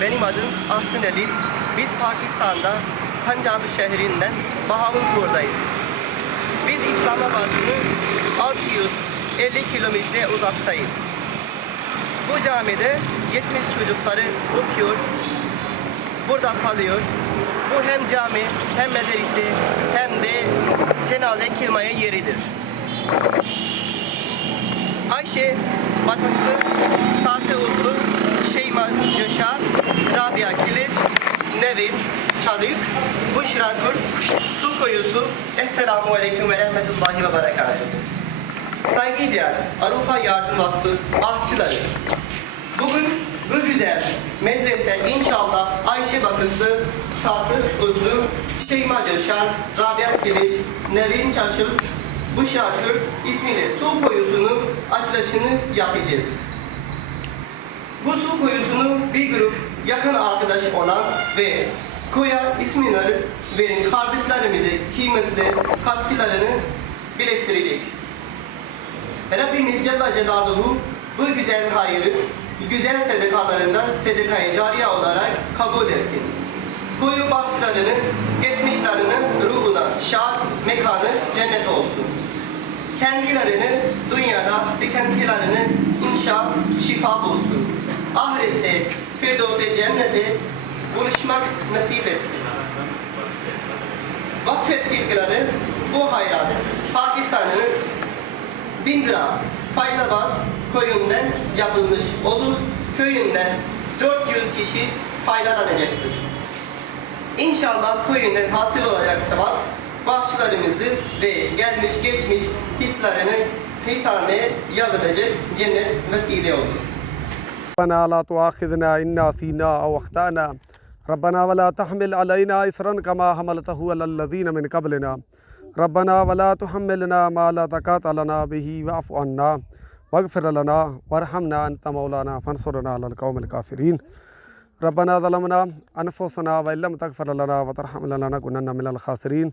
benim adım Ahsen Edil. Biz Pakistan'da Punjab şehrinden Bahawalpur'dayız. Biz İslamabad'ın 650 kilometre uzaktayız. Bu camide 70 çocukları okuyor, burada kalıyor. Bu hem cami, hem medrese, hem de cenaze kılmaya yeridir. Ayşe, Bataklı, Saati Coşar, Rabia Kiliç, Nevin, Çalık, Büşra Kurt, Su Koyusu, Esselamu Aleyküm ve Rahmetullahi ve Berekatuhu. Saygıdeğer Avrupa Yardım Vakfı Bahçıları. Bugün bu güzel medrese inşallah Ayşe Bakırlı, Saati Uzlu, Şeyma Coşar, Rabia Kiliç, Nevin Çarşıl, Büşra Kürt ismiyle su kuyusunun açılışını yapacağız. Bu su kuyusunu bir grup yakın arkadaş olan ve Koya ismini veren kardeşlerimize kıymetli katkılarını birleştirecek. Rabbimiz Celle Celaluhu bu güzel hayrı, güzel sedekalarında sedekayı cariye olarak kabul etsin. Kuyu başlarının, geçmişlerinin ruhuna şad mekanı cennet olsun. Kendilerini dünyada sıkıntılarını inşa şifa bulsun. Ahirette Firdevs-i cennete buluşmak nasip etsin. Vakfettikleri bu hayrat Pakistan'ın Bindra, Fayzabad köyünden yapılmış olur. Köyünden 400 kişi faydalanacaktır. İnşallah köyünden hasıl olacak sevap bahçelerimizi ve gelmiş geçmiş hislerini hisaneye yazılacak cennet vesile olur. ربنا لا تؤاخذنا إن نسينا أو أخطأنا. ربنا ولا تحمل علينا إصرا كما حملته على الذين من قبلنا. ربنا ولا تحملنا ما لا طاقة لنا به. واعف عنا واغفر لنا وارحمنا أنت مولانا فانصرنا على القوم الكافرين. ربنا ظلمنا أنفسنا وإن لم تغفر لنا وترحمنا لنكونن من الخاسرين.